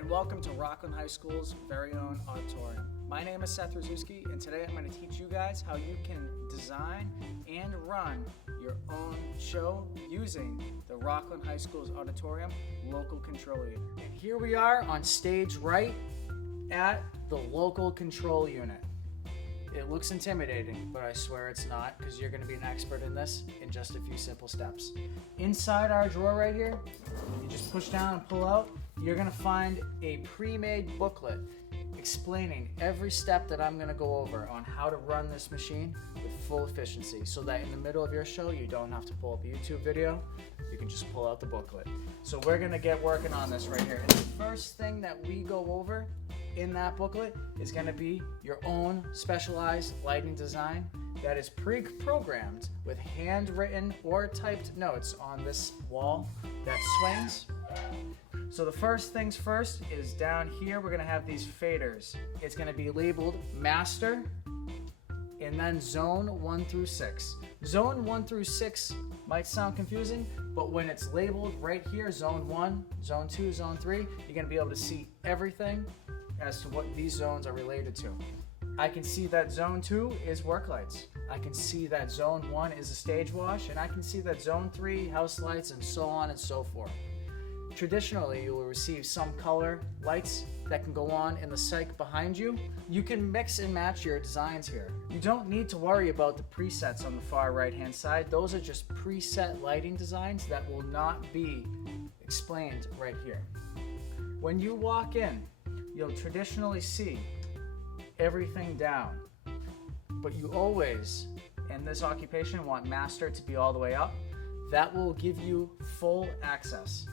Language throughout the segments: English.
and welcome to Rockland High School's very own Auditorium. My name is Seth Rzuski, and today I'm going to teach you guys how you can design and run your own show using the Rockland High School's Auditorium local control unit. And here we are on stage right at the local control unit. It looks intimidating, but I swear it's not, because you're going to be an expert in this in just a few simple steps. Inside our drawer right here, you just push down and pull out, you're going to find a pre-made booklet explaining every step that I'm going to go over on how to run this machine with full efficiency, so that in the middle of your show you don't have to pull up a YouTube video, you can just pull out the booklet. So we're going to get working on this right here. And the first thing that we go over in that booklet is going to be your own specialized lighting design that is pre-programmed with handwritten or typed notes on this wall that swings. So the first things first is down here we're going to have these faders. It's going to be labeled master and then zone 1 through 6. Zone 1 through 6 might sound confusing, but when it's labeled right here, zone 1, zone 2, zone 3, you're going to be able to see everything as to what these zones are related to. I can see that zone 2 is work lights. I can see that zone 1 is a stage wash, and I can see that zone 3 house lights, and so on and so forth. Traditionally, you will receive some color lights that can go on in the cyc behind you. You can mix and match your designs here. You don't need to worry about the presets on the far right hand side. Those are just preset lighting designs that will not be explained right here. When you walk in, you'll traditionally see everything down, but you always, in this occupation, want master to be all the way up. That will give you full access.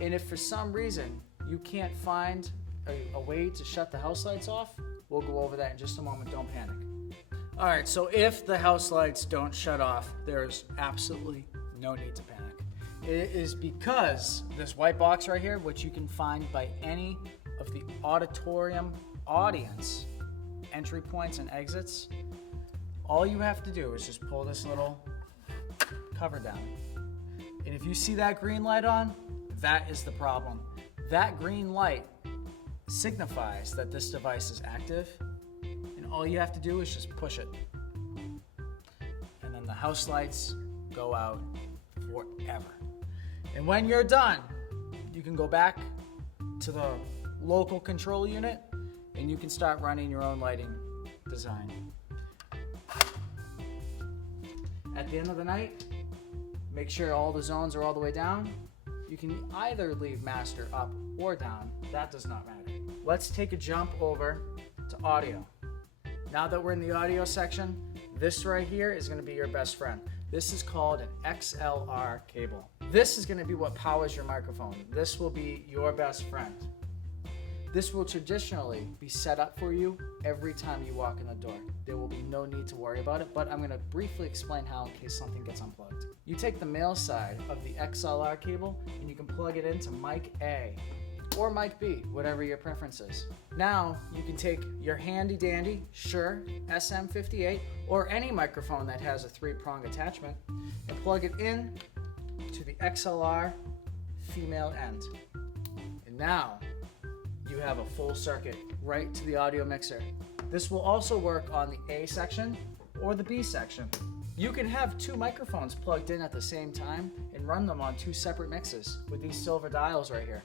And if for some reason you can't find a way to shut the house lights off, we'll go over that in just a moment. Don't panic. All right, so if the house lights don't shut off, there's absolutely no need to panic. It is because this white box right here, which you can find by any of the auditorium audience entry points and exits, all you have to do is just pull this little cover down. And if you see that green light on, that is the problem. That green light signifies that this device is active, and all you have to do is just push it. And then the house lights go out forever. And when you're done, you can go back to the local control unit and you can start running your own lighting design. At the end of the night, make sure all the zones are all the way down. You can either leave master up or down. That does not matter. Let's take a jump over to audio. Now that we're in the audio section, this right here is going to be your best friend. This is called an XLR cable. This is going to be what powers your microphone. This will be your best friend. This will traditionally be set up for you every time you walk in the door. There will be no need to worry about it, but I'm going to briefly explain how in case something gets unplugged. You take the male side of the XLR cable and you can plug it into mic A or mic B, whatever your preference is. Now you can take your handy dandy Shure SM58 or any microphone that has a 3-prong attachment and plug it in to the XLR female end. And now you have a full circuit right to the audio mixer. This will also work on the A section or the B section. You can have 2 microphones plugged in at the same time and run them on 2 separate mixes with these silver dials right here.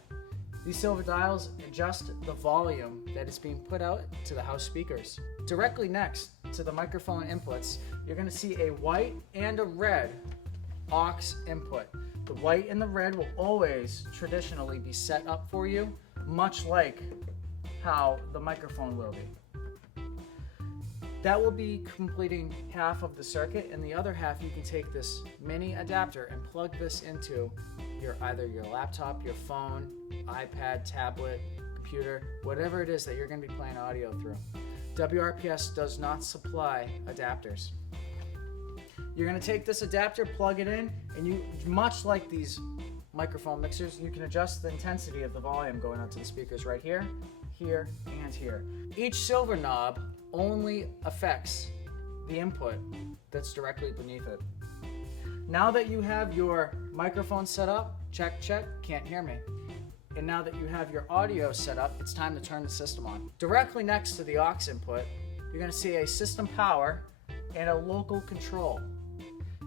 These silver dials adjust the volume that is being put out to the house speakers. Directly next to the microphone inputs, you're going to see a white and a red aux input. The white and the red will always traditionally be set up for you, much like how the microphone will be. That will be completing half of the circuit, and the other half you can take this mini adapter and plug this into either your laptop, your phone, iPad, tablet, computer, whatever it is that you're going to be playing audio through. WRPS does not supply adapters. You're going to take this adapter, plug it in, and you, much like these microphone mixers, you can adjust the intensity of the volume going out to the speakers right here, here, and here. Each silver knob only affects the input that's directly beneath it. Now that you have your microphone set up, check, can't hear me. And now that you have your audio set up, it's time to turn the system on. Directly next to the aux input, you're going to see a system power and a local control.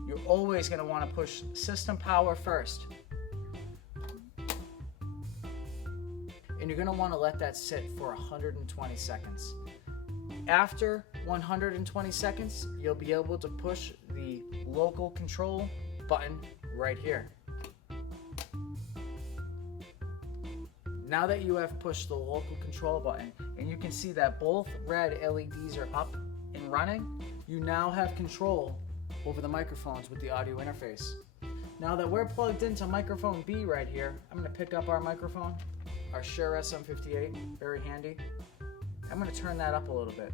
You're always going to want to push system power first. And you're going to want to let that sit for 120 seconds. After 120 seconds, you'll be able to push the local control button right here. Now that you have pushed the local control button and you can see that both red LEDs are up and running, you now have control over the microphones with the audio interface. Now that we're plugged into microphone B right here, I'm going to pick up our microphone, our Shure SM58, very handy. I'm going to turn that up a little bit.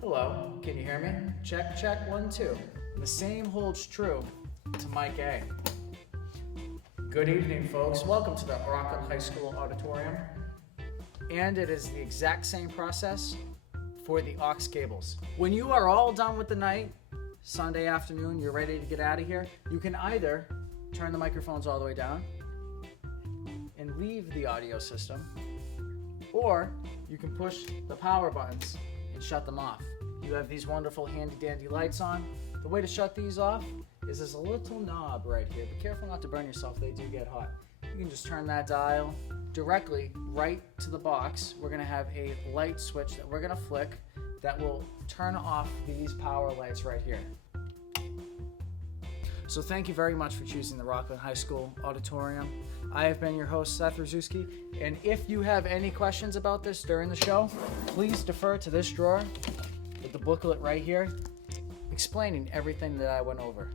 Hello, can you hear me? Check, check, 1, 2. The same holds true to mic A. Good evening, folks. Welcome to the Rockland High School Auditorium. And it is the exact same process for the aux cables. When you are all done with the night, Sunday afternoon, you're ready to get out of here, you can either turn the microphones all the way down and leave the audio system, or you can push the power buttons and shut them off. You have these wonderful handy dandy lights on. The way to shut these off is this little knob right here. Be careful not to burn yourself, they do get hot. You can just turn that dial directly right to the box. We're gonna have a light switch that we're gonna flick that will turn off these power lights right here. So thank you very much for choosing the Rockland High School Auditorium. I have been your host, Seth Rzuski, and if you have any questions about this during the show, please defer to this drawer with the booklet right here explaining everything that I went over.